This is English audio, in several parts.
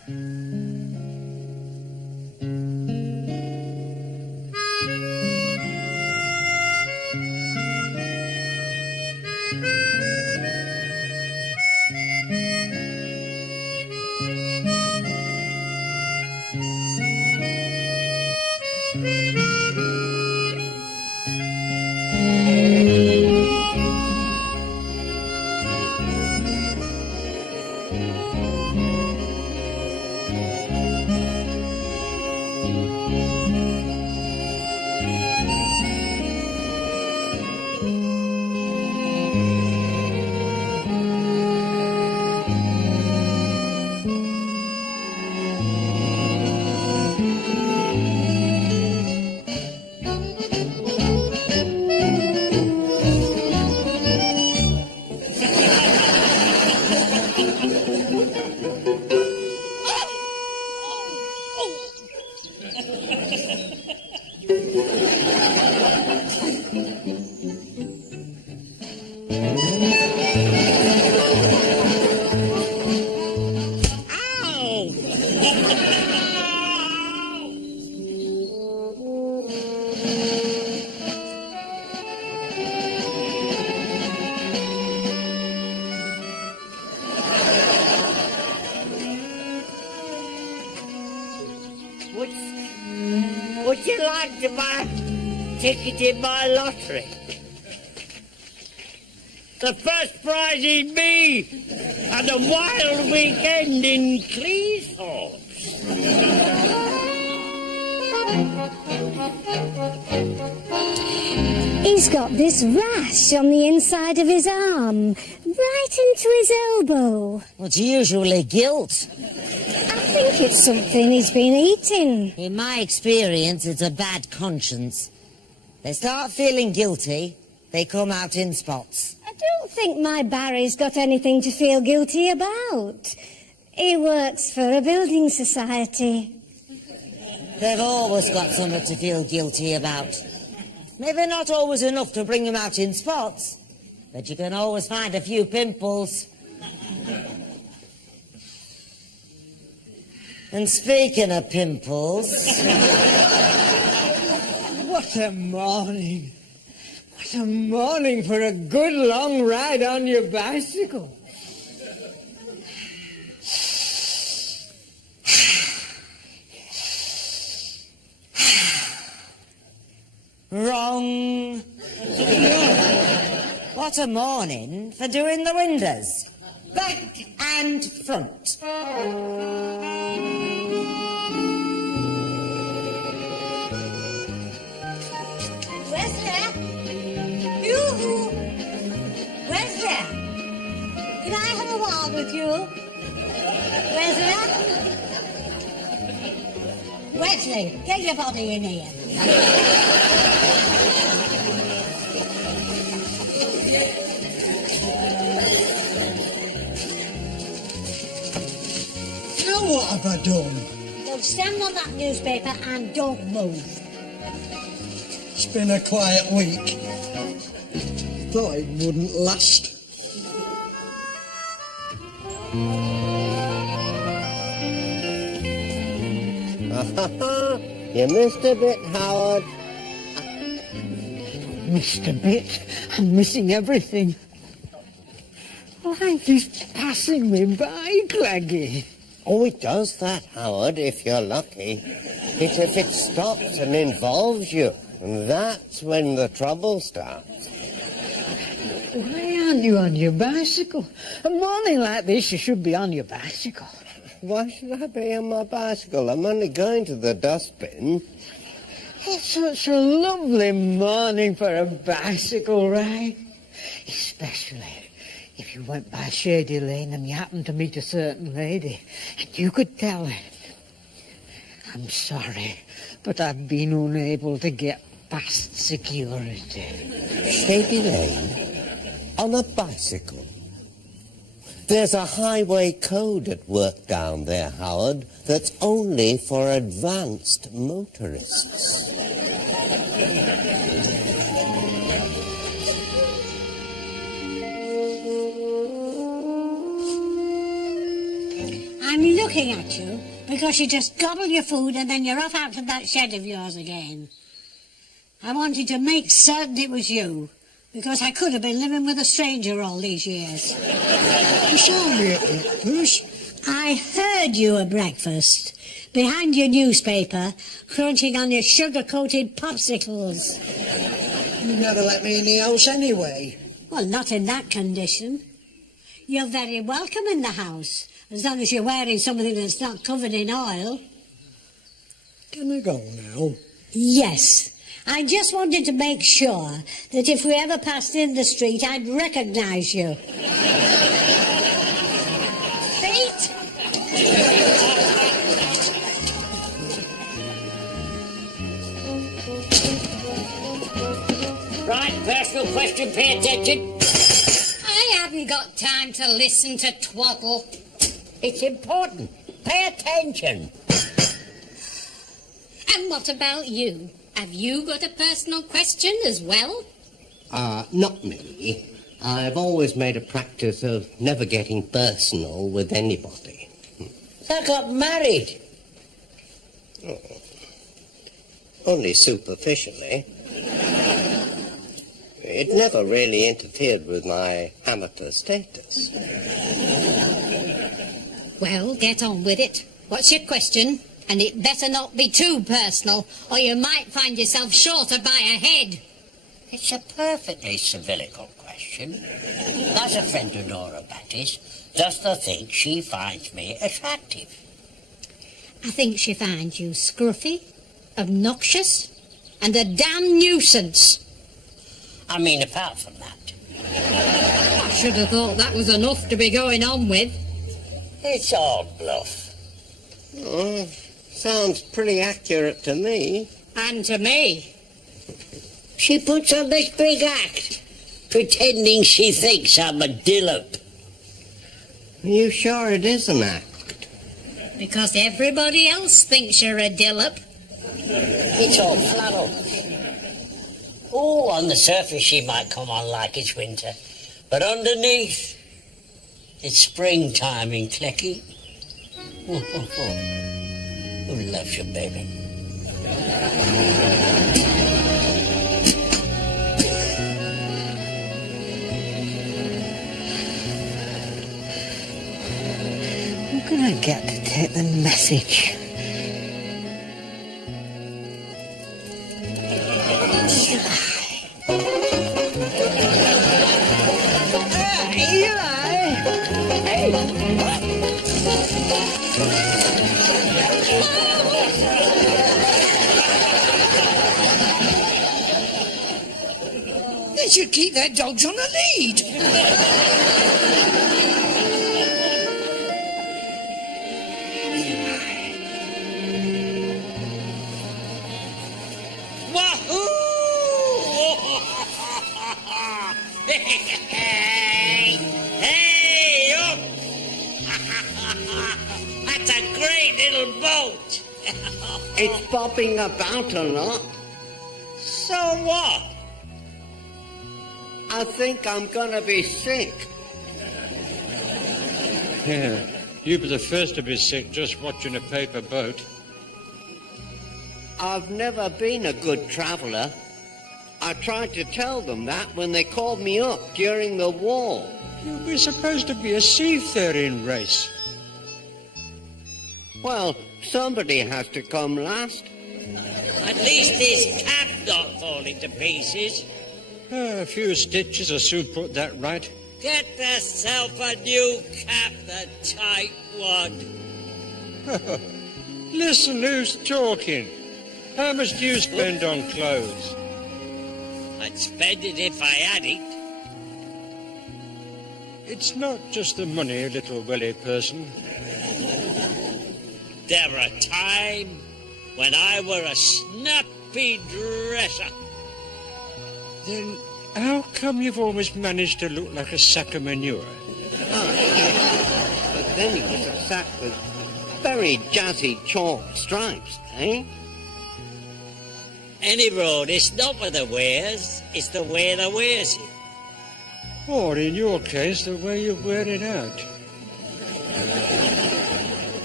Would you like to buy a ticket in my lottery? The first prize is me and a wild weekend in Cleethorpes. He's got this rash on the inside of his arm, right into his elbow. Well, it's usually guilt. I think it's something he's been eating. In my experience, it's a bad conscience. They start feeling guilty, they come out in spots. I don't think my Barry's got anything to feel guilty about. He works for a building society. They've always got something to feel guilty about. Maybe not always enough to bring them out in spots, but you can always find a few pimples. And speaking of pimples... What a morning. What a morning for a good long ride on your bicycle. Wrong. What a morning for doing the windows. Back and front. Wesley? You? Wesley? Can I have a word with you? Wesley? Wesley, get your body in here. Now what have I done? Well, stand on that newspaper and don't move. It's been a quiet week. Thought it wouldn't last. You missed a bit, Howard. Missed a bit. I'm missing everything. Life is passing me by, Greggy. Oh, it does that, Howard, if you're lucky. It's if it stops and involves you. And that's when the trouble starts. Why aren't you on your bicycle? A morning like this, you should be on your bicycle. Why should I be on my bicycle? I'm only going to the dustbin. It's such a lovely morning for a bicycle ride. Especially if you went by Shady Lane and you happened to meet a certain lady and you could tell her, I'm sorry, but I've been unable to get past security. Shady Lane? On a bicycle? There's a highway code at work down there, Howard, that's only for advanced motorists. I'm looking at you because you just gobble your food and then you're off out to that shed of yours again. I wanted to make certain it was you, because I could have been living with a stranger all these years. Sorry, Puss. I heard you at breakfast, behind your newspaper, crunching on your sugar-coated popsicles. You never let me in the house anyway. Well, not in that condition. You're very welcome in the house, as long as you're wearing something that's not covered in oil. Can I go now? Yes. I just wanted to make sure that if we ever passed in the street, I'd recognise you. Feet? Right, personal question, pay attention. I haven't got time to listen to twaddle. It's important. Pay attention. And what about you? Have you got a personal question as well? Not me. I've always made a practice of never getting personal with anybody. I got married. Oh. Only superficially. It never really interfered with my amateur status. Well, get on with it. What's your question? And it better not be too personal, or you might find yourself shorter by a head. It's a perfectly civilical question. As a friend of Nora Batty's, does the think she finds me attractive? I think she finds you scruffy, obnoxious, and a damn nuisance. I mean, apart from that. I should have thought that was enough to be going on with. It's all bluff. Oh, sounds pretty accurate to me. And to me. She puts on this big act, pretending she thinks I'm a dillop. Are you sure it is an act? Because everybody else thinks you're a dillop. It's all flannel. Oh, on the surface she might come on like it's winter, but underneath, it's springtime in Clecky. Who loves you, baby? Who can I get to take the message? They should keep their dogs on a lead. Hey, up! That's a great little boat. It's bobbing about a lot. So what? I think I'm gonna be sick. Yeah, you'd be the first to be sick just watching a paper boat. I've never been a good traveller. I tried to tell them that when they called me up during the war. We're supposed to be a seafaring race. Well, somebody has to come last. At least this cap's not falling to pieces. A few stitches will soon put that right. Get yourself a new cap, the tight one. Listen, who's talking? How much do you spend on clothes? I'd spend it if I had it. It's not just the money, little Willie person. There were a time when I were a snappy dresser. Then how come you've always managed to look like a sack of manure? Oh, yeah. But then he was a sack with very jazzy chalk stripes, eh? Any road, it's not where the wears, it's the way that wears it. Or in your case, the way you wear it out.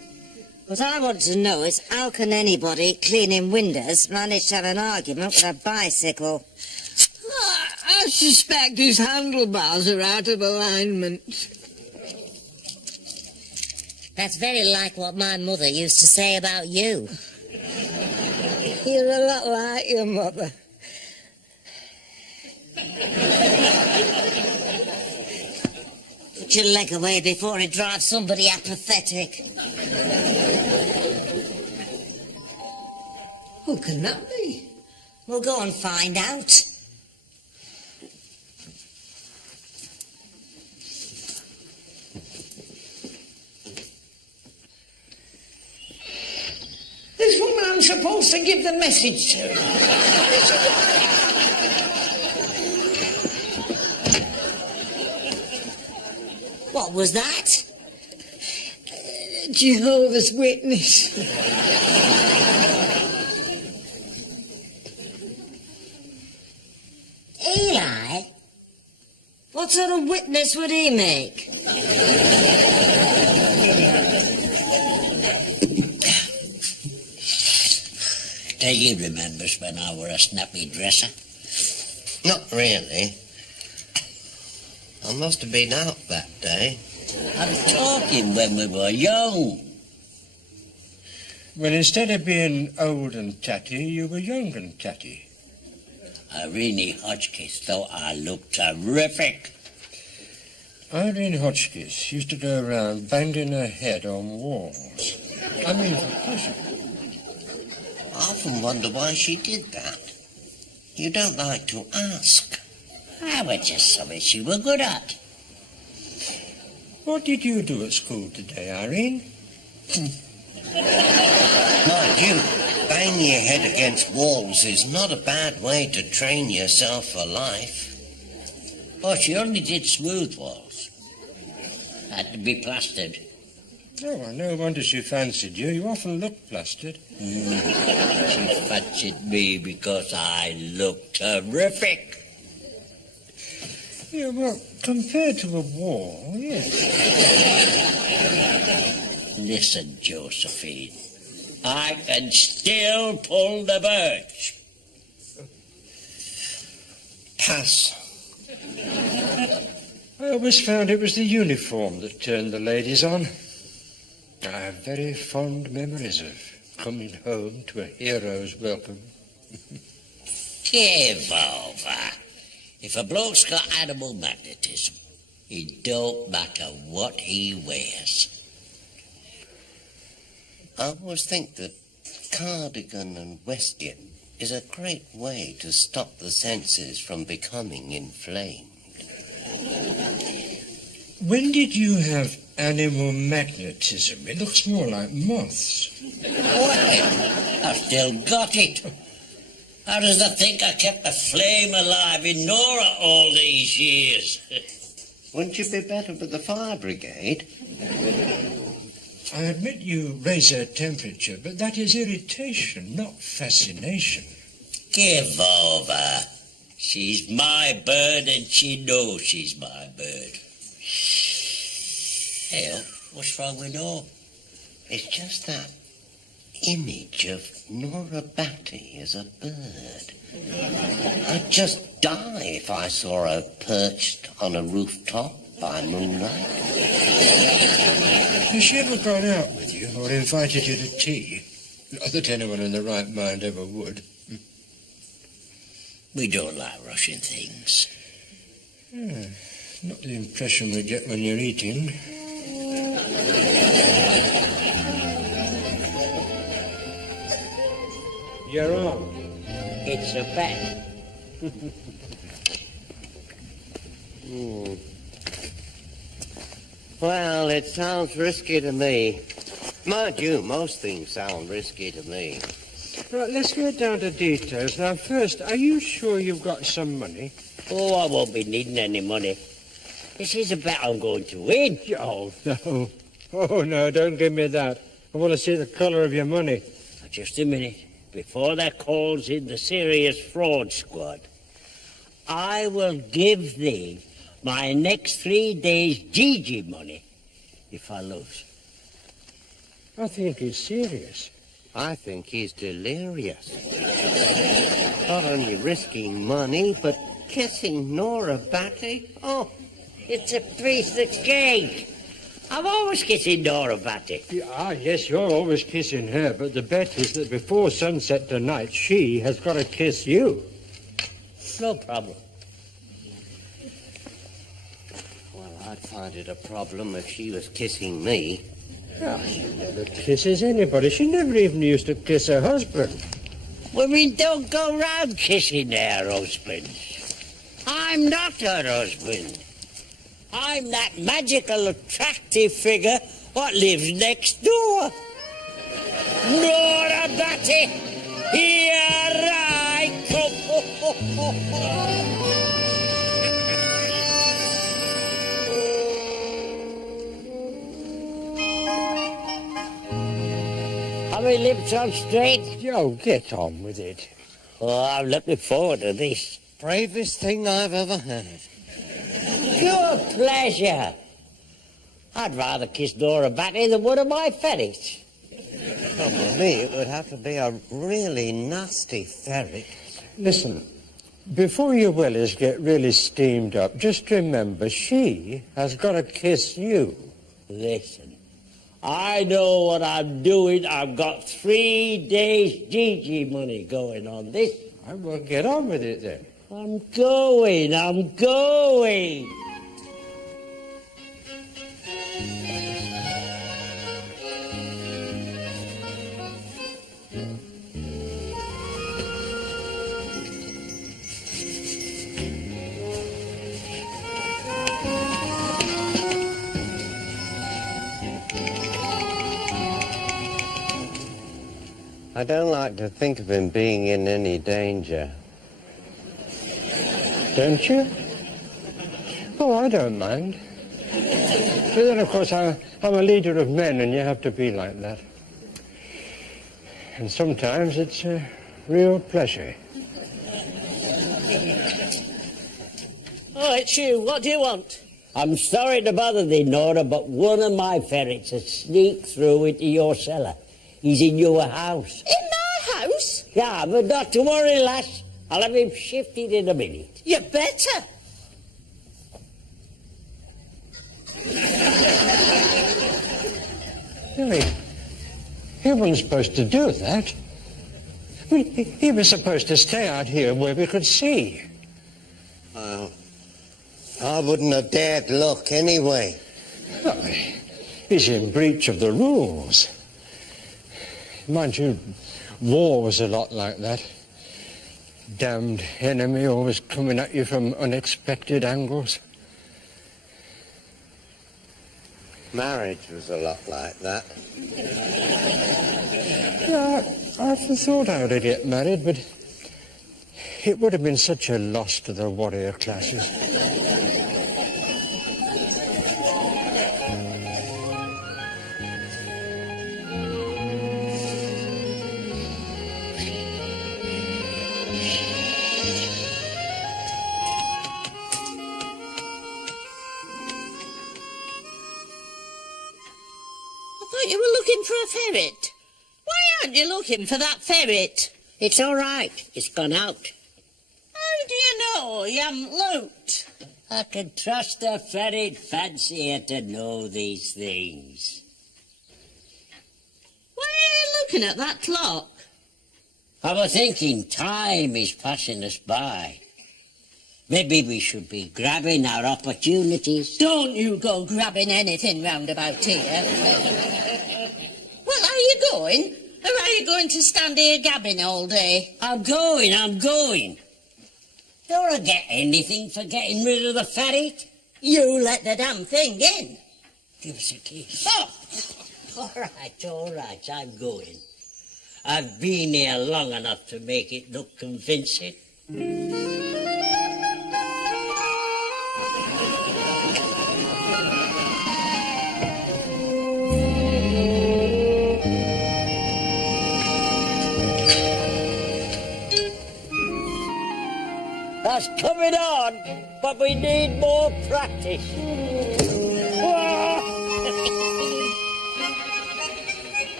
What I want to know is how can anybody cleaning windows manage to have an argument with a bicycle? I suspect his handlebars are out of alignment. That's very like what my mother used to say about you. You're a lot like your mother. Put your leg away before it drives somebody apathetic. Who can that be? We'll go and find out. This woman I'm supposed to give the message to. What was that? Jehovah's Witness. Eli? What sort of witness would he make? He remembers when I were a snappy dresser. Not really. I must have been out that day. I'm talking when we were young. Well, instead of being old and tatty, you were young and tatty. Irene Hotchkiss thought I looked terrific. Irene Hotchkiss used to go around banging her head on walls. I mean, for pleasure. I often wonder why she did that. You don't like to ask. I was just something she was good at. What did you do at school today, Irene? Mind you, bang your head against walls is not a bad way to train yourself for life. Oh, she only did smooth walls. Had to be plastered. Oh, no wonder she fancied you. You often look plastered. She fancied me because I looked terrific. Yeah, well, compared to a wall, yes. Listen, Josephine. I can still pull the birch. Pass. I always found it was the uniform that turned the ladies on. I have very fond memories of coming home to a hero's welcome. Give over. If a bloke's got animal magnetism, it don't matter what he wears. I always think that cardigan and waistcoat is a great way to stop the senses from becoming inflamed. When did you have animal magnetism? It looks more like moths. What? I've still got it. How does they think I kept the flame alive in Nora all these years? Wouldn't you be better with the fire brigade? I admit you raise her temperature, but that is irritation, not fascination. Give over. She's my bird and she knows she's my bird. Hell, what's wrong with Nora? It's just that image of Nora Batty as a bird. I'd just die if I saw her perched on a rooftop by moonlight. Has she ever gone out with you or invited you to tea? Not that anyone in the right mind ever would. We don't like rushing things. Not the impression we get when you're eating. You're on. It's a bet. Well, it sounds risky to me. Mind you, most things sound risky to me. Right, let's get down to details. Now, first, are you sure you've got some money? Oh, I won't be needing any money. This is a bet I'm going to win. Oh, no. Oh, no, don't give me that. I want to see the colour of your money. Just a minute. Before that calls in the serious fraud squad, I will give thee my next 3 days' Gigi money if I lose. I think he's serious. I think he's delirious. Not only risking money, but kissing Nora Batty. Oh, it's a piece of cake. I'm always kissing Nora Batty. Yes, you're always kissing her, but the bet is that before sunset tonight, she has got to kiss you. No problem. Well, I'd find it a problem if she was kissing me. She never kisses anybody. She never even used to kiss her husband. Women don't go round kissing their husbands. I'm not her husband. I'm that magical, attractive figure what lives next door. Nora Batty, here I come. Have my lips on straight? Joe, get on with it. Oh, I'm looking forward to this. Bravest thing I've ever heard. Pure pleasure. I'd rather kiss Nora Batty than one of my ferrets. Well, for me, it would have to be a really nasty ferret. Listen, before your willies get really steamed up, just remember she has got to kiss you. Listen, I know what I'm doing. I've got 3 days Gigi money going on this. I will get on with it then. I'm going. I don't like to think of him being in any danger. Don't you? Oh, I don't mind. But then, of course, I'm a leader of men, and you have to be like that. And sometimes it's a real pleasure. Oh, it's you. What do you want? I'm sorry to bother thee, Nora, but one of my ferrets has sneaked through into your cellar. He's in your house. In my house? Yeah, but not to worry, lass. I'll have him shifted in a minute. You better. Really? He wasn't supposed to do that. I mean, he was supposed to stay out here where we could see. Well, I wouldn't have dared look anyway. Oh, he's in breach of the rules. Mind you, war was a lot like that. Damned enemy always coming at you from unexpected angles. Marriage was a lot like that. Yeah, I often thought I would get married, but it would have been such a loss to the warrior classes. You were looking for a ferret. Why aren't you looking for that ferret? It's all right. It's gone out. How do you know you haven't looked? I can trust a ferret fancier to know these things. Why are you looking at that clock? I was thinking time is passing us by. Maybe we should be grabbing our opportunities. Don't you go grabbing anything round about here. Well, are you going? Or are you going to stand here gabbing all day? I'm going. Don't I get anything for getting rid of the ferret? You let the damn thing in. Give us a kiss. Oh! All right, I'm going. I've been here long enough to make it look convincing. That's coming on, but we need more practice.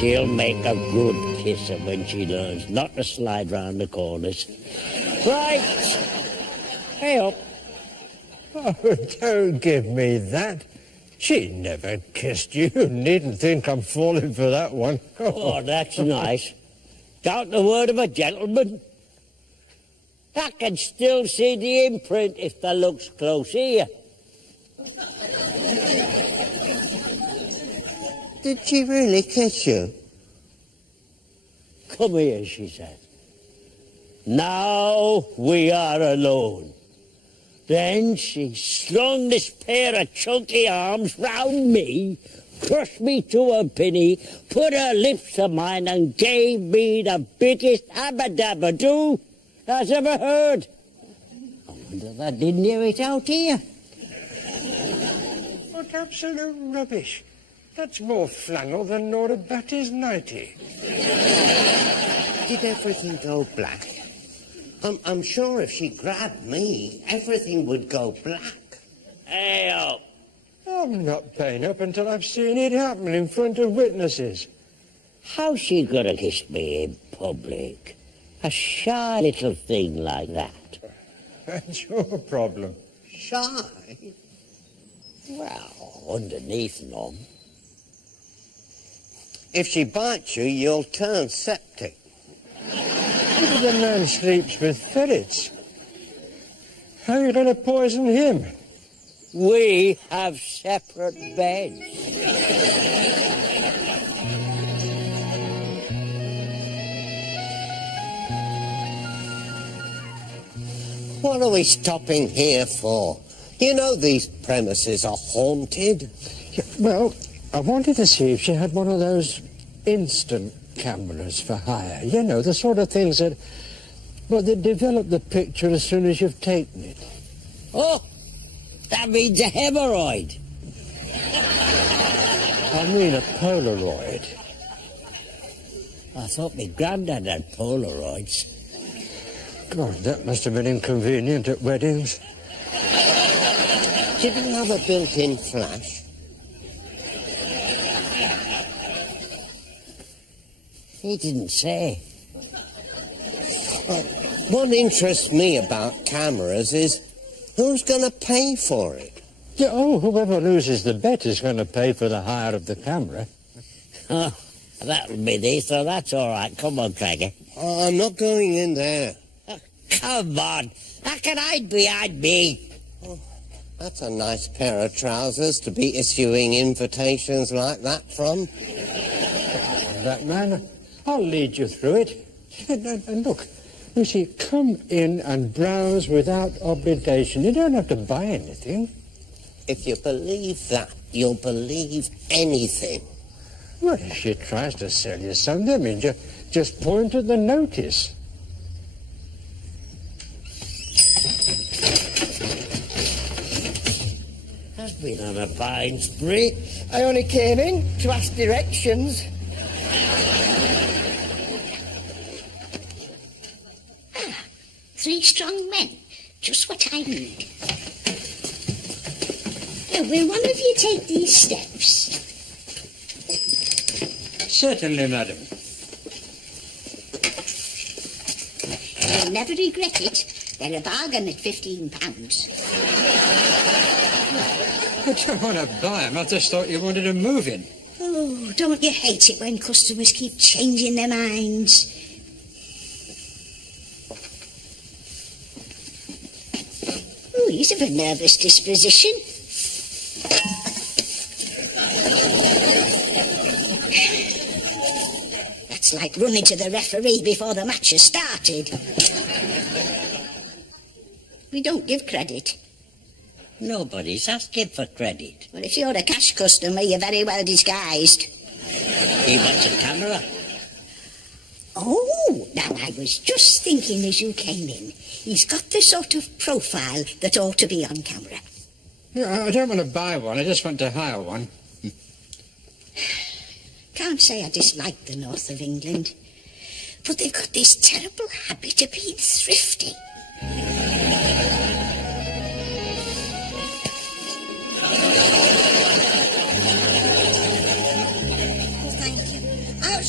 She'll make a good kisser when she learns not to slide round the corners. Right. Hey up. Oh, don't give me that. She never kissed you. You needn't think I'm falling for that one. Oh, that's nice. Doubt the word of a gentleman. I can still see the imprint if the look's close here. Did she really kiss you? Come here, she said. Now we are alone. Then she slung this pair of chunky arms round me, crushed me to a penny, put her lips to mine and gave me the biggest abba-dabba-doo I've ever heard. I wonder if I didn't hear it out here. What absolute rubbish. That's more flannel than Nora Batty's 90. Did everything go black? I'm sure if she grabbed me, everything would go black. Hey up. I'm not paying up until I've seen it happen in front of witnesses. How's she gonna kiss me in public? A shy little thing like that. That's your problem. Shy? Well, underneath none. If she bites you, you'll turn septic. The man sleeps with ferrets. How are you going to poison him? We have separate beds. What are we stopping here for? You know these premises are haunted. Yeah, well, I wanted to see if she had one of those instant cameras for hire. You know, the sort of things that, well, they develop the picture as soon as you've taken it. Oh, that means a hemorrhoid. I mean a Polaroid. I thought my granddad had Polaroids. God, that must have been inconvenient at weddings. Did you have a built-in flash? He didn't say. Well, what interests me about cameras is who's going to pay for it? Yeah, oh, whoever loses the bet is going to pay for the hire of the camera. Oh, that'll be thee, so that's all right. Come on, Craigie. Oh, I'm not going in there. Oh, come on. How can hide behind me? Oh, that's a nice pair of trousers to be issuing invitations like that from. That man, I'll lead you through it. And look, you see, come in and browse without obligation. You don't have to buy anything. If you believe that, you'll believe anything. Well, if she tries to sell you something, I mean, just point at the notice. I've been on a buying spree. I only came in to ask directions. 3 strong men. Just what I need. Now, will one of you take these steps? Certainly, madam. You'll never regret it. They're a bargain at £15. I don't want to buy them. I just thought you wanted to move in. Oh, don't you hate it when customers keep changing their minds? Oh, he's of a nervous disposition. That's like running to the referee before the match has started. We don't give credit. Nobody's asking for credit. Well, if you're a cash customer, you're very well disguised. He wants a camera. Oh, now I was just thinking as you came in. He's got the sort of profile that ought to be on camera. Yeah, I don't want to buy one. I just want to hire one. Can't say I dislike the north of England, but they've got this terrible habit of being thrifty. Thank you.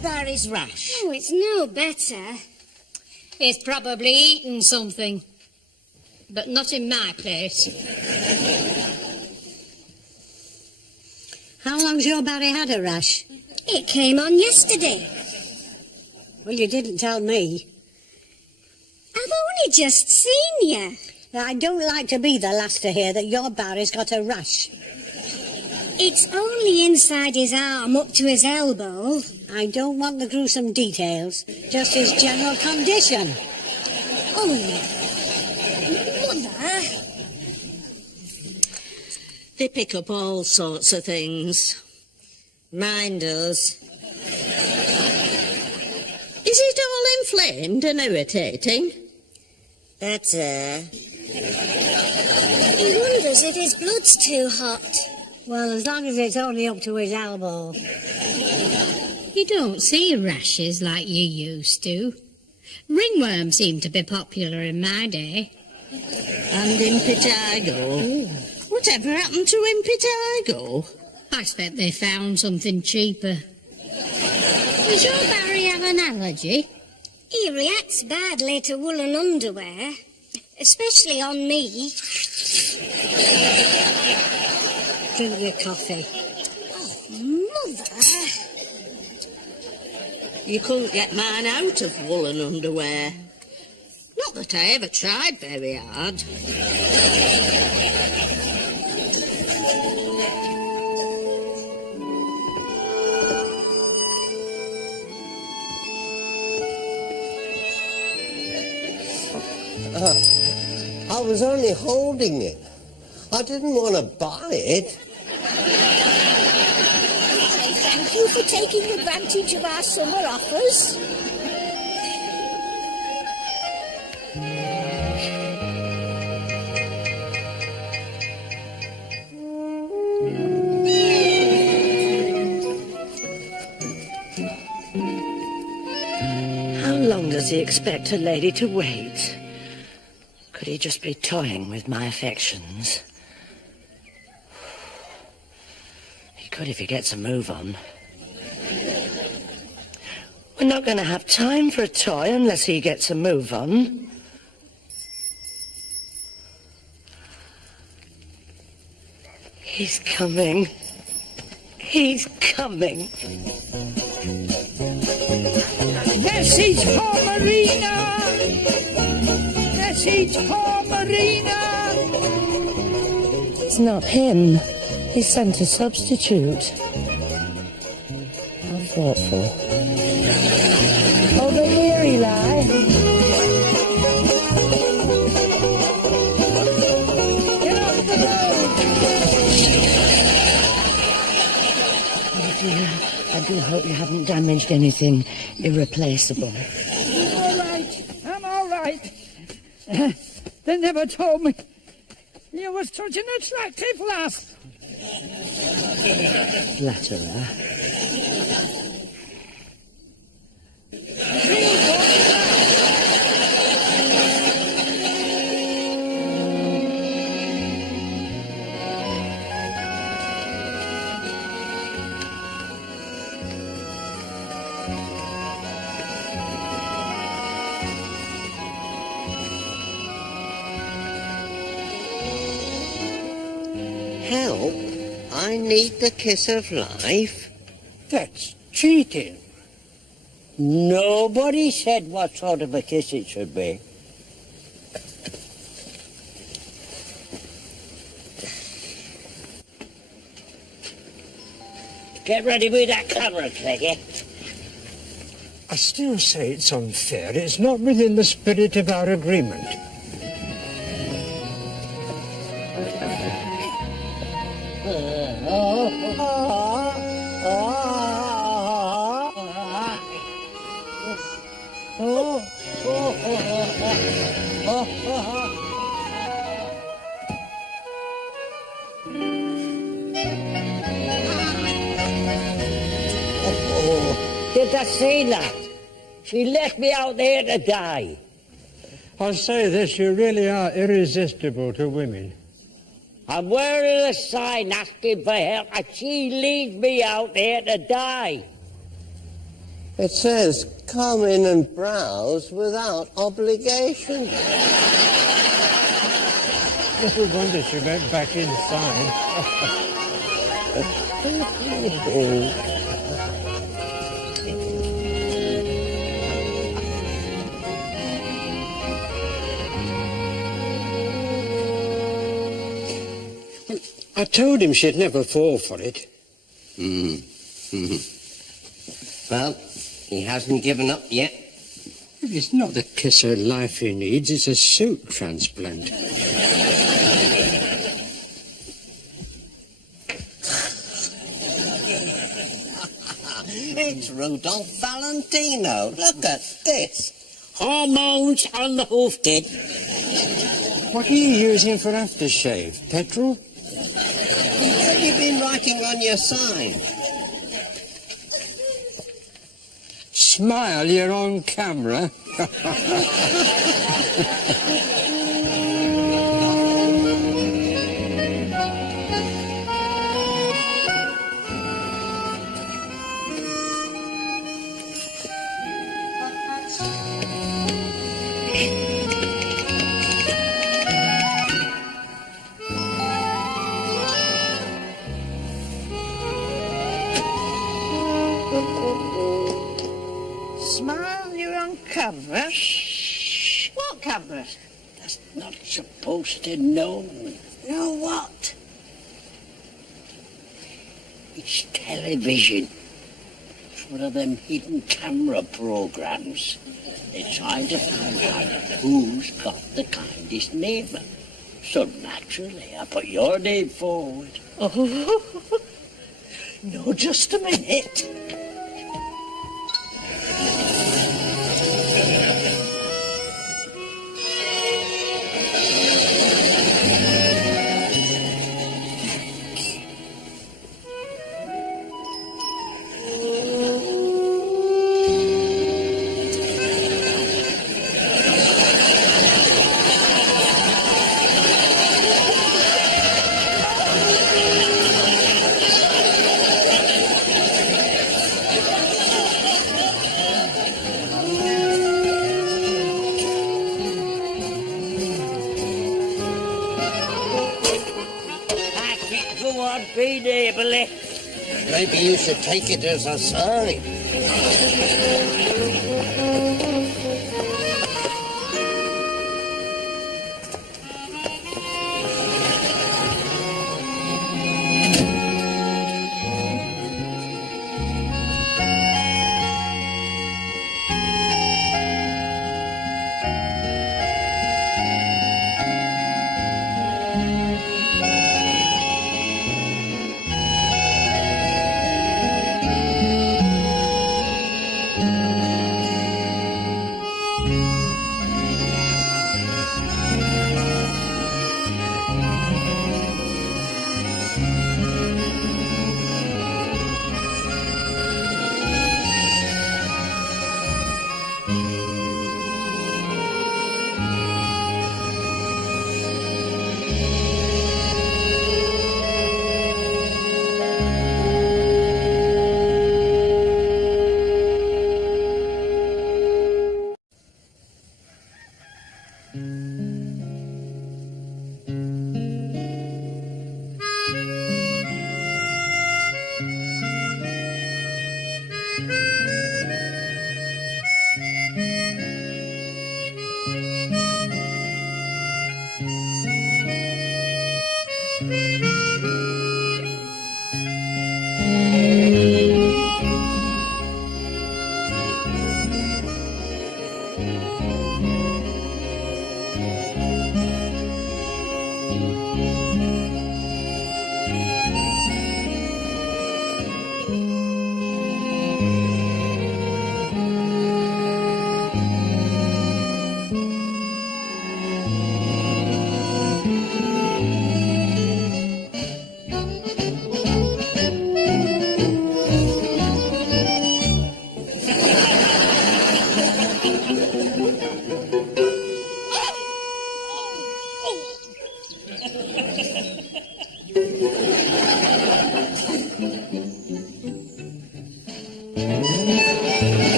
Barry's rash? Oh, it's no better. He's probably eaten something. But not in my place. How long's your Barry had a rash? It came on yesterday. Well, you didn't tell me. I've only just seen you. Now, I don't like to be the last to hear that your Barry's got a rash. It's only inside his arm up to his elbow. I don't want the gruesome details, just his general condition. Oh, Mother. They pick up all sorts of things. Mine does. Is it all inflamed and irritating? Better. He wonders if his blood's too hot. Well, as long as it's only up to his elbow. You don't see rashes like you used to. Ringworms seemed to be popular in my day. And impetigo. Whatever happened to impetigo? I expect they found something cheaper. Does your Barry have an allergy? He reacts badly to woolen underwear, especially on me. Drink your coffee. Mother. You couldn't get mine out of woolen underwear. Not that I ever tried very hard. I was only holding it. I didn't want to buy it. Thank you for taking advantage of our summer offers. How long does he expect a lady to wait? Could he just be toying with my affections? He could if he gets a move on. We're not going to have time for a toy unless he gets a move on. He's coming. He's coming. Message for Marina! Message for Marina! It's not him. He sent a substitute. How thoughtful. Over here, Eli. Get off the road! Oh dear, I do hope you haven't damaged anything irreplaceable. I'm all right. They never told me you were such an attractive lass. Flatterer. Help? I need the kiss of life. That's cheating. Nobody said what sort of a kiss it should be. Get ready with that camera, Cleggy. I still say it's unfair. It's not within the spirit of our agreement. Did I see that? She left me out there to die. I'll say this, you really are irresistible to women. I'm wearing a sign asking for help, and she leaves me out there to die. It says, come in and browse without obligation. Little wonder she went back inside. I told him she'd never fall for it. Well, he hasn't given up yet. It's not the kiss of life he needs, it's a suit transplant. It's Rudolph Valentino. Look at this. Hormones on the hoof, kid. What are you using for aftershave? Petrol? What have you been writing on your sign? Smile, you're on camera. Smile, you're on camera. What camera? That's not supposed to know. Know what? It's television. It's one of them hidden camera programs. They're trying to find out who's got the kindest neighbour. So naturally, I put your name forward. Oh, no, just a minute. Go on, be neighbourly. Maybe you should take it as a sign.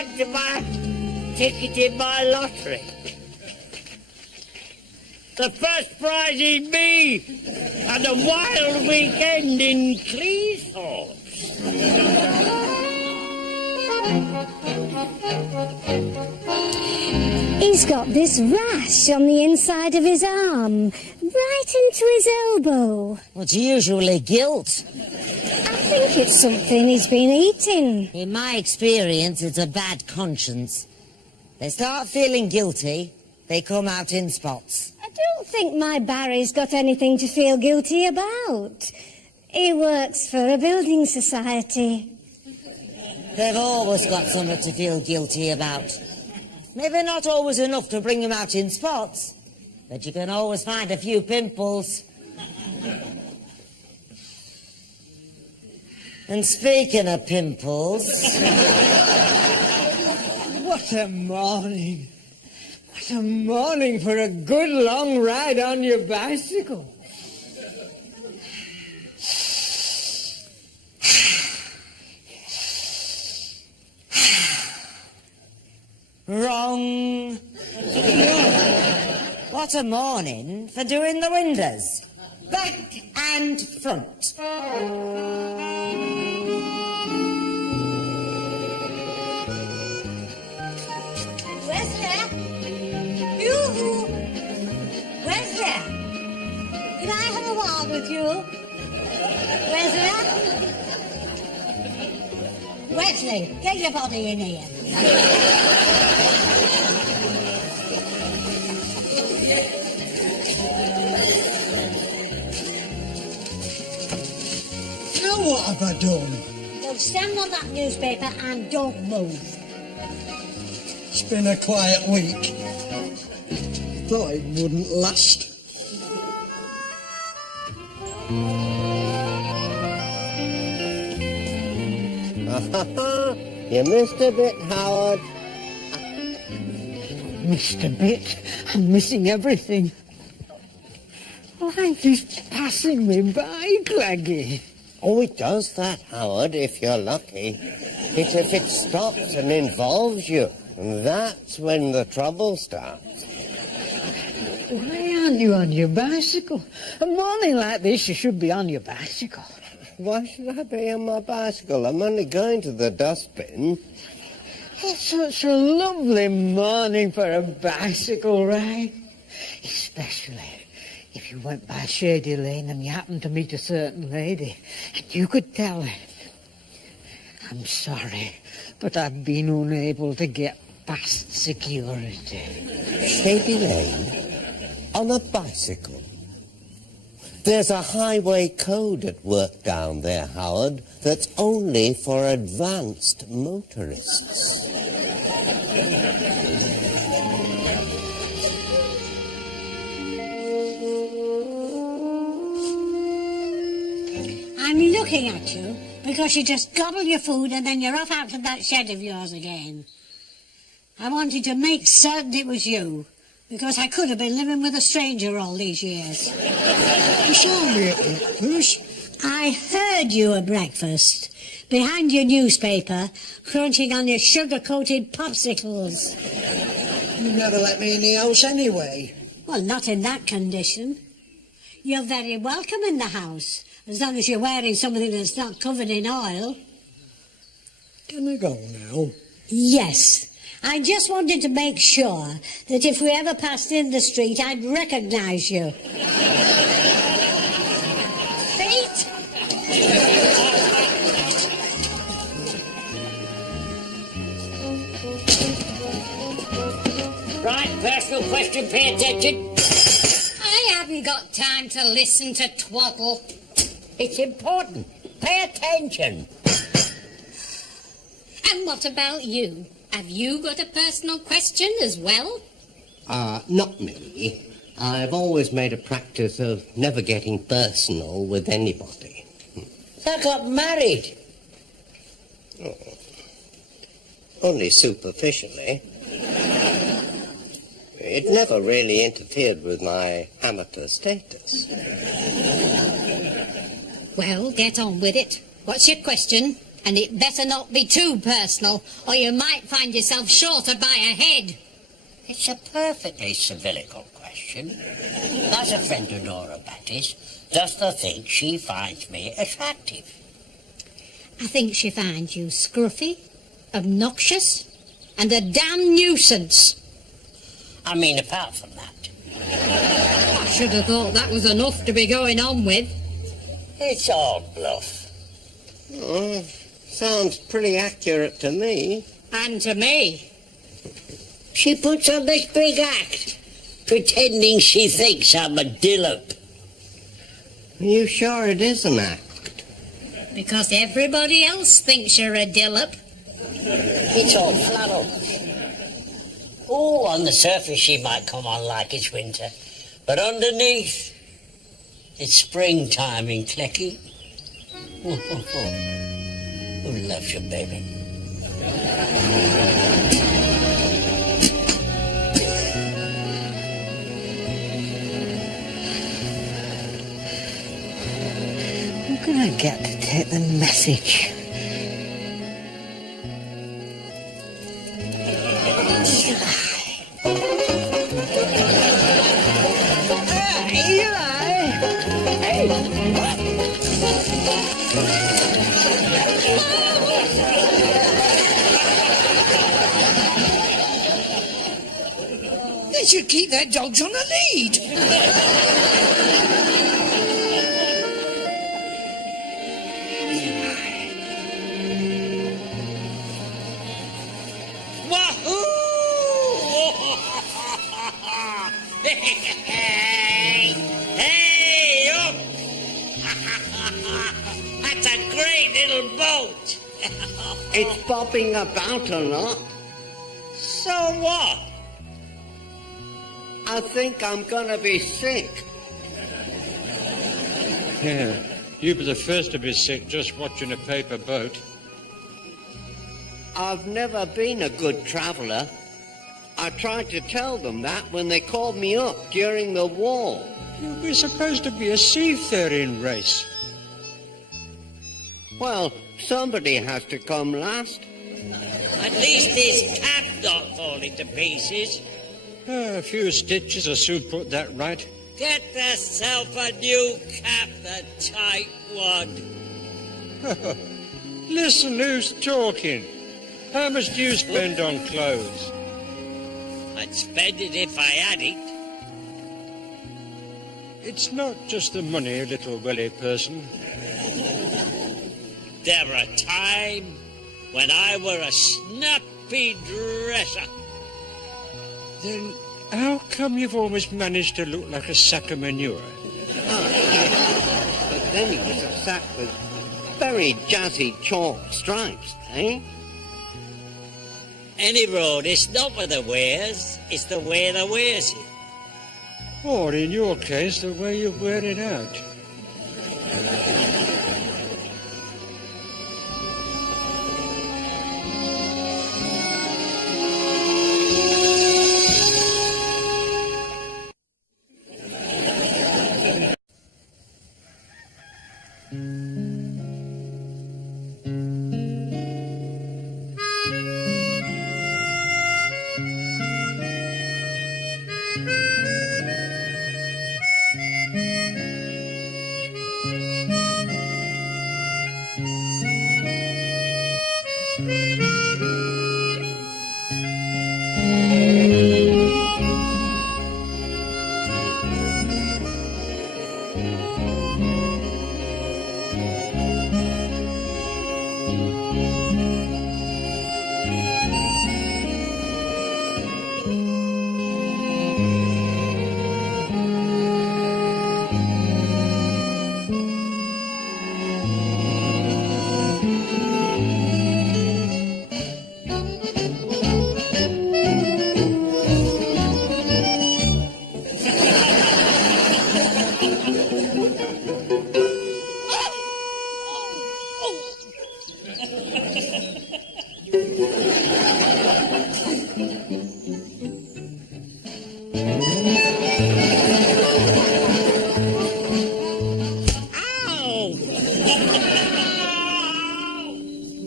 like to buy a ticket in my lottery? The first prize is me and a wild weekend in Cleethorpes. He's got this rash on the inside of his arm, right into his elbow. It's usually guilt. I think it's something he's been eating. In my experience, it's a bad conscience. They start feeling guilty, they come out in spots. I don't think my Barry's got anything to feel guilty about. He works for a building society. They've always got something to feel guilty about. Maybe not always enough to bring them out in spots, but you can always find a few pimples. And speaking of pimples... What a morning. What a morning for a good long ride on your bicycle. Wrong. What a morning for doing the windows. Back and front. Wesley? You? Wesley? Can I have a walk with you? Wesley? Wesley, get your body in here. Now what have I done? Well, stand on that newspaper and don't move. It's been a quiet week. Thought it wouldn't last. You missed a bit, Howard. Missed a bit. I'm missing everything. Life is passing me by, Claggy. Oh, it does that, Howard, if you're lucky. It's if it stops and involves you. And that's when the trouble starts. Why aren't you on your bicycle? A morning like this, you should be on your bicycle. Why should I be on my bicycle? I'm only going to the dustbin. It's such a lovely morning for a bicycle ride. Especially if you went by Shady Lane and you happened to meet a certain lady and you could tell her, I'm sorry, but I've been unable to get past security. Shady Lane? On a bicycle? There's a highway code at work down there, Howard, that's only for advanced motorists. I'm looking at you because you just gobble your food and then you're off out to that shed of yours again. I wanted to make certain it was you, because I could have been living with a stranger all these years. You saw me at breakfast. I heard you at breakfast, behind your newspaper, crunching on your sugar-coated popsicles. You never let me in the house anyway. Well, not in that condition. You're very welcome in the house, as long as you're wearing something that's not covered in oil. Can I go now? Yes. I just wanted to make sure that if we ever passed in the street, I'd recognise you. Feet? Right, personal question, pay attention. I haven't got time to listen to twaddle. It's important. Pay attention. And what about you? Have you got a personal question as well? Not me. I've always made a practice of never getting personal with anybody. I got married. Oh. Only superficially. It never really interfered with my amateur status. Well, get on with it. What's your question? And it better not be too personal, or you might find yourself shorter by a head. It's a perfectly civilical question. As a friend of Nora Batty's, does thou think she finds me attractive? I think she finds you scruffy, obnoxious, and a damn nuisance. I mean, apart from that. I should have thought that was enough to be going on with. It's all bluff. Oh, sounds pretty accurate to me. And to me. She puts on this big act, pretending she thinks I'm a dillop. Are you sure it is an act? Because everybody else thinks you're a dillop. It's all flannel. Oh, on the surface she might come on like it's winter, but underneath, it's springtime in Clecky. Who loves you, baby? Who can I get to take the message? They should keep their dogs on a lead. Hey, up! That's a great little boat. It's bobbing about a lot. So what? I think I'm gonna be sick. Yeah, you'd be the first to be sick just watching a paper boat. I've never been a good traveller. I tried to tell them that when they called me up during the war. We're supposed to be a seafaring race. Well, somebody has to come last. At least this cap's not falling to pieces. A few stitches will soon put that right. Get yourself a new cap, the tight one. Listen, who's talking? How much do you spend on clothes? I'd spend it if I had it. It's not just the money, little welly person. There were a time when I were a snappy dresser. Then how come you've always managed to look like a sack of manure? But then he was a sack with very jazzy chalk stripes, eh? Any road, it's not where the wears, it's the way that wears it. Or in your case, the way you wear it out.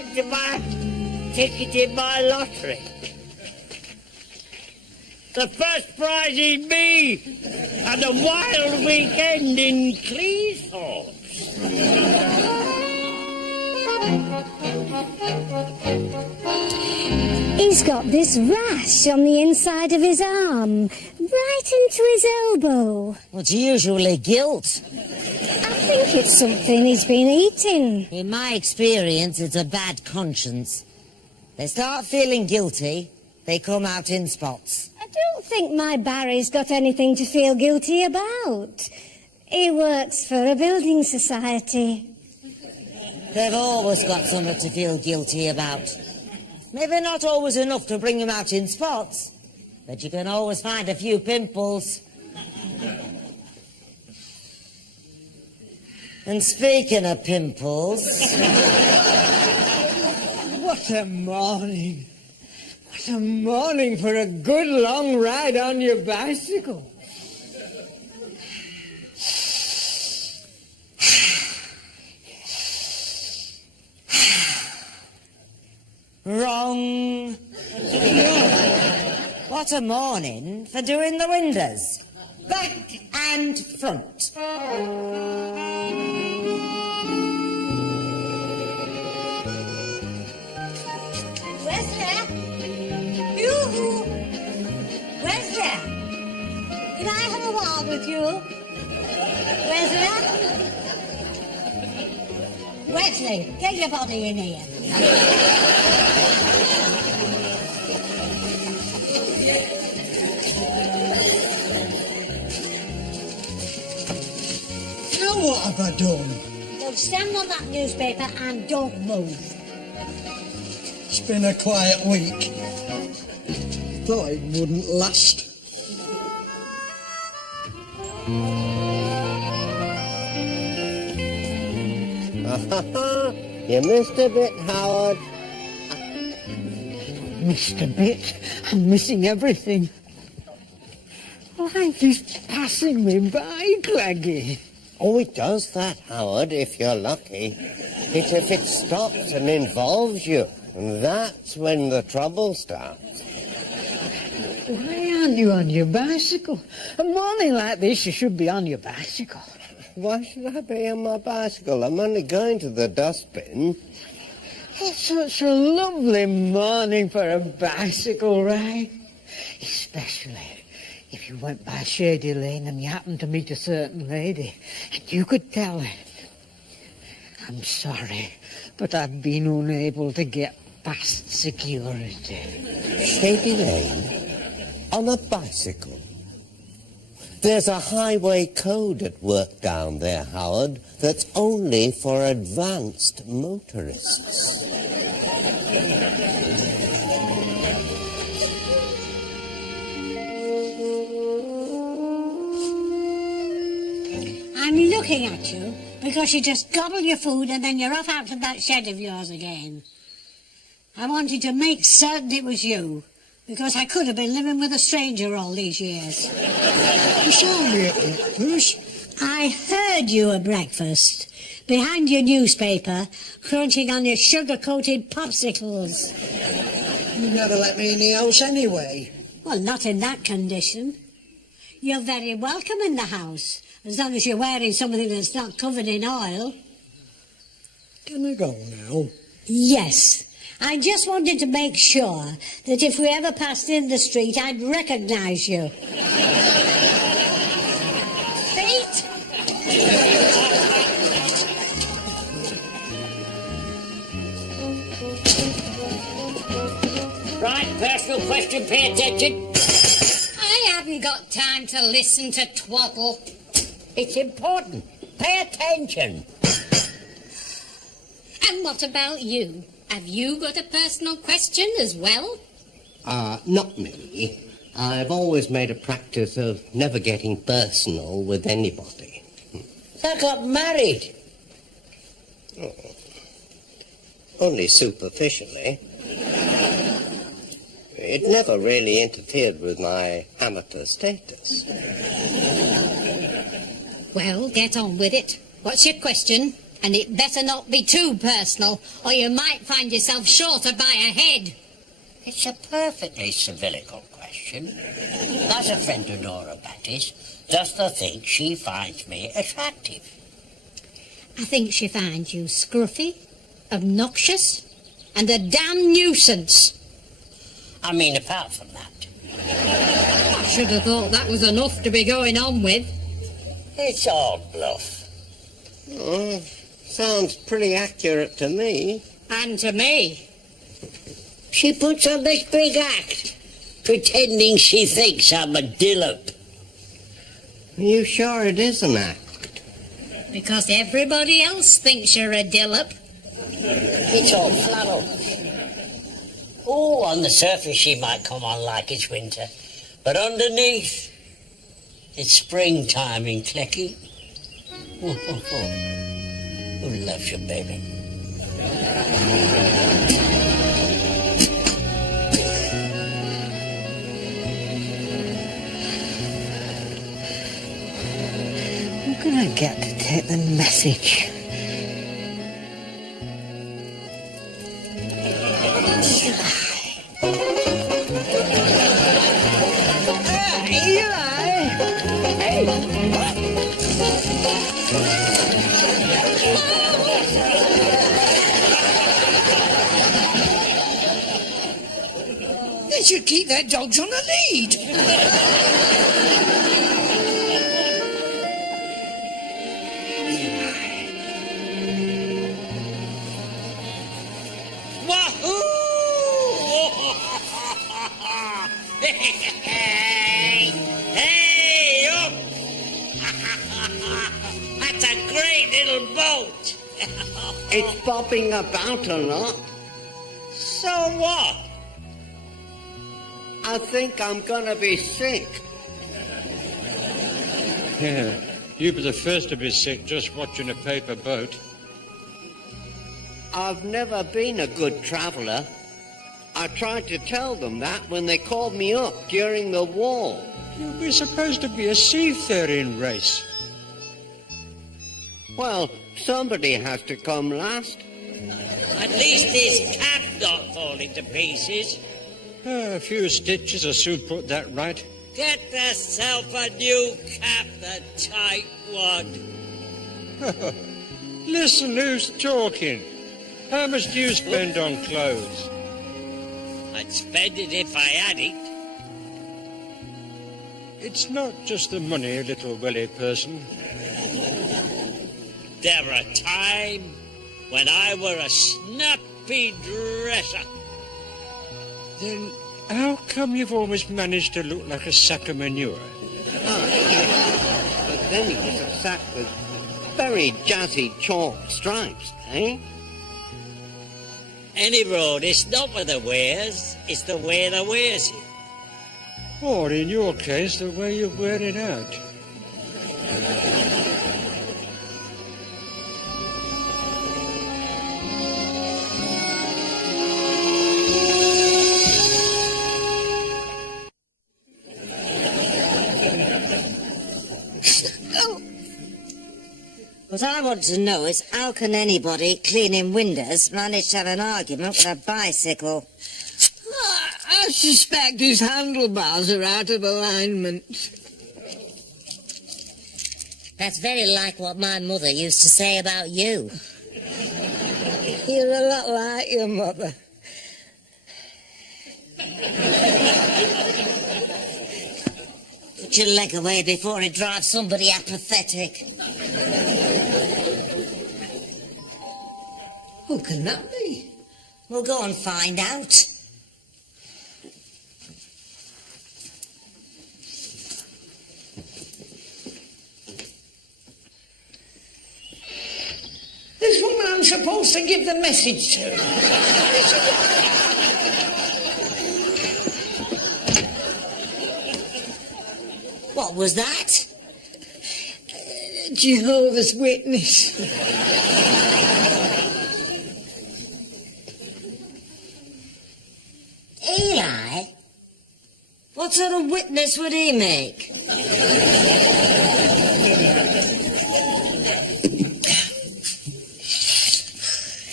like to buy a ticket in my lottery? The first prize is me and a wild weekend in Cleethorpes. He's got this rash on the inside of his arm, right into his elbow. It's usually guilt. I think it's something he's been eating. In my experience, it's a bad conscience. They start feeling guilty, they come out in spots. I don't think my Barry's got anything to feel guilty about. He works for a building society. They've always got something to feel guilty about. Maybe not always enough to bring them out in spots, but you can always find a few pimples. And speaking of pimples... What a morning. What a morning for a good long ride on your bicycle. Wrong. What a morning for doing the windows. Back and front. Where's there? You? Where's there? Can I have a word with you? Where's there? Wesley, get your body in here. Now what have I done? Well, stand on that newspaper and don't move. It's been a quiet week. Thought it wouldn't last. You missed a bit, Howard. Missed a bit. I'm missing everything. Life is passing me by, Greggy. Oh, it does that, Howard, if you're lucky. It's if it stops and involves you, and that's when the trouble starts. Why aren't you on your bicycle? A morning like this, you should be on your bicycle. Why should I be on my bicycle? I'm only going to the dustbin. It's such a lovely morning for a bicycle ride. Especially if you went by Shady Lane and you happened to meet a certain lady and you could tell her, I'm sorry, but I've been unable to get past security. Shady Lane? On a bicycle? There's a highway code at work down there, Howard, that's only for advanced motorists. I'm looking at you because you just gobble your food and then you're off out to that shed of yours again. I wanted to make certain it was you, because I could have been living with a stranger all these years. You saw me at breakfast. I heard you at breakfast, behind your newspaper, crunching on your sugar-coated popsicles. You never let me in the house anyway. Well, not in that condition. You're very welcome in the house, as long as you're wearing something that's not covered in oil. Can I go now? Yes. I just wanted to make sure that if we ever passed in the street, I'd recognise you. Feet? Right, personal question, pay attention. I haven't got time to listen to twaddle. It's important. Pay attention. And what about you? Have you got a personal question as well? Not me. I've always made a practice of never getting personal with anybody. I got married. Oh. Only superficially. It never really interfered with my amateur status. Well, get on with it. What's your question? And it better not be too personal, or you might find yourself shorter by a head. It's a perfectly civilical question. As a friend of Nora Batty's, does thou think she finds me attractive? I think she finds you scruffy, obnoxious, and a damn nuisance. I mean, apart from that. I should have thought that was enough to be going on with. It's all bluff. Oh, sounds pretty accurate to me. And to me. She puts on this big act, pretending she thinks I'm a dillop. Are you sure it is an act? Because everybody else thinks you're a dillop. It's all flannel. Oh, on the surface she might come on like it's winter, but underneath, it's springtime in Clecky. Who loves you, baby? Who can I get to take the message? They should keep their dogs on a lead. Hey, up! That's a great little boat. It's bobbing about a lot. So what? I think I'm gonna be sick. Yeah, you were the first to be sick just watching a paper boat. I've never been a good traveller. I tried to tell them that when they called me up during the war. You were supposed to be a seafaring race. Well, somebody has to come last. At least this cap's not falling to pieces. A few stitches will soon put that right. Get yourself a new cap, the tight one. Listen, who's talking? How much do you spend on clothes? I'd spend it if I had it. It's not just the money, little Willie person. There were a time when I were a snappy dresser. Then how come you've always managed to look like a sack of manure? Oh, yeah. But then he was a sack with very jazzy chalk stripes, eh? Any road, it's not what the wears, it's the way that wears it. Or in your case, the way you wear it out. What I want to know is how can anybody cleaning windows manage to have an argument with a bicycle? I suspect his handlebars are out of alignment. That's very like what my mother used to say about you. You're a lot like your mother. Put your leg away before it drives somebody apathetic. Who can that be? We'll go and find out. This woman I'm supposed to give the message to. What was that? Jehovah's Witness. Eli? What sort of witness would he make?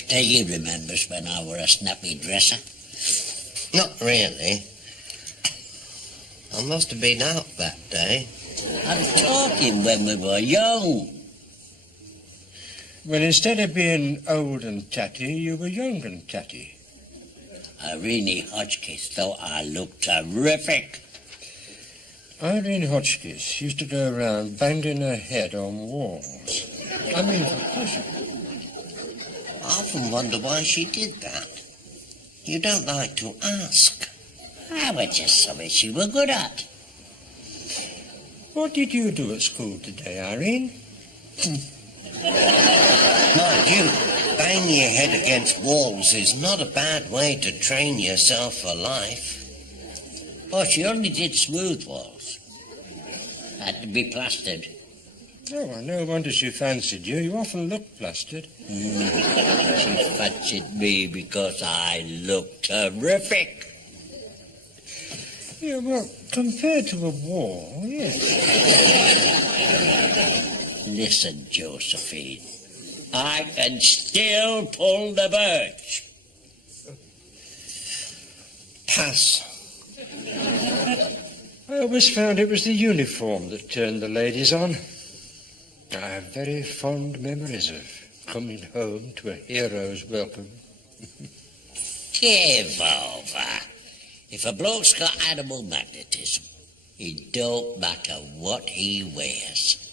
Do you remembers when I were a snappy dresser? Not really. I must have been out that day. I'm talking when we were young. Well, instead of being old and tatty, you were young and tatty. Irene Hotchkiss thought I looked terrific. Irene Hotchkiss used to go around banging her head on walls. I mean, for pleasure. I often wonder why she did that. You don't like to ask. I was just something she were good at. What did you do at school today, Irene? Mind you, banging your head against walls is not a bad way to train yourself for life. Oh, she only did smooth walls. Had to be plastered. Oh, well, no wonder she fancied you. You often look plastered. She fancied me because I looked terrific. Yeah, well, compared to a wall, yes. Listen, Josephine. I can still pull the birch. Pass. I always found it was the uniform that turned the ladies on. I have very fond memories of coming home to a hero's welcome. Give over. If a bloke's got animal magnetism, it don't matter what he wears.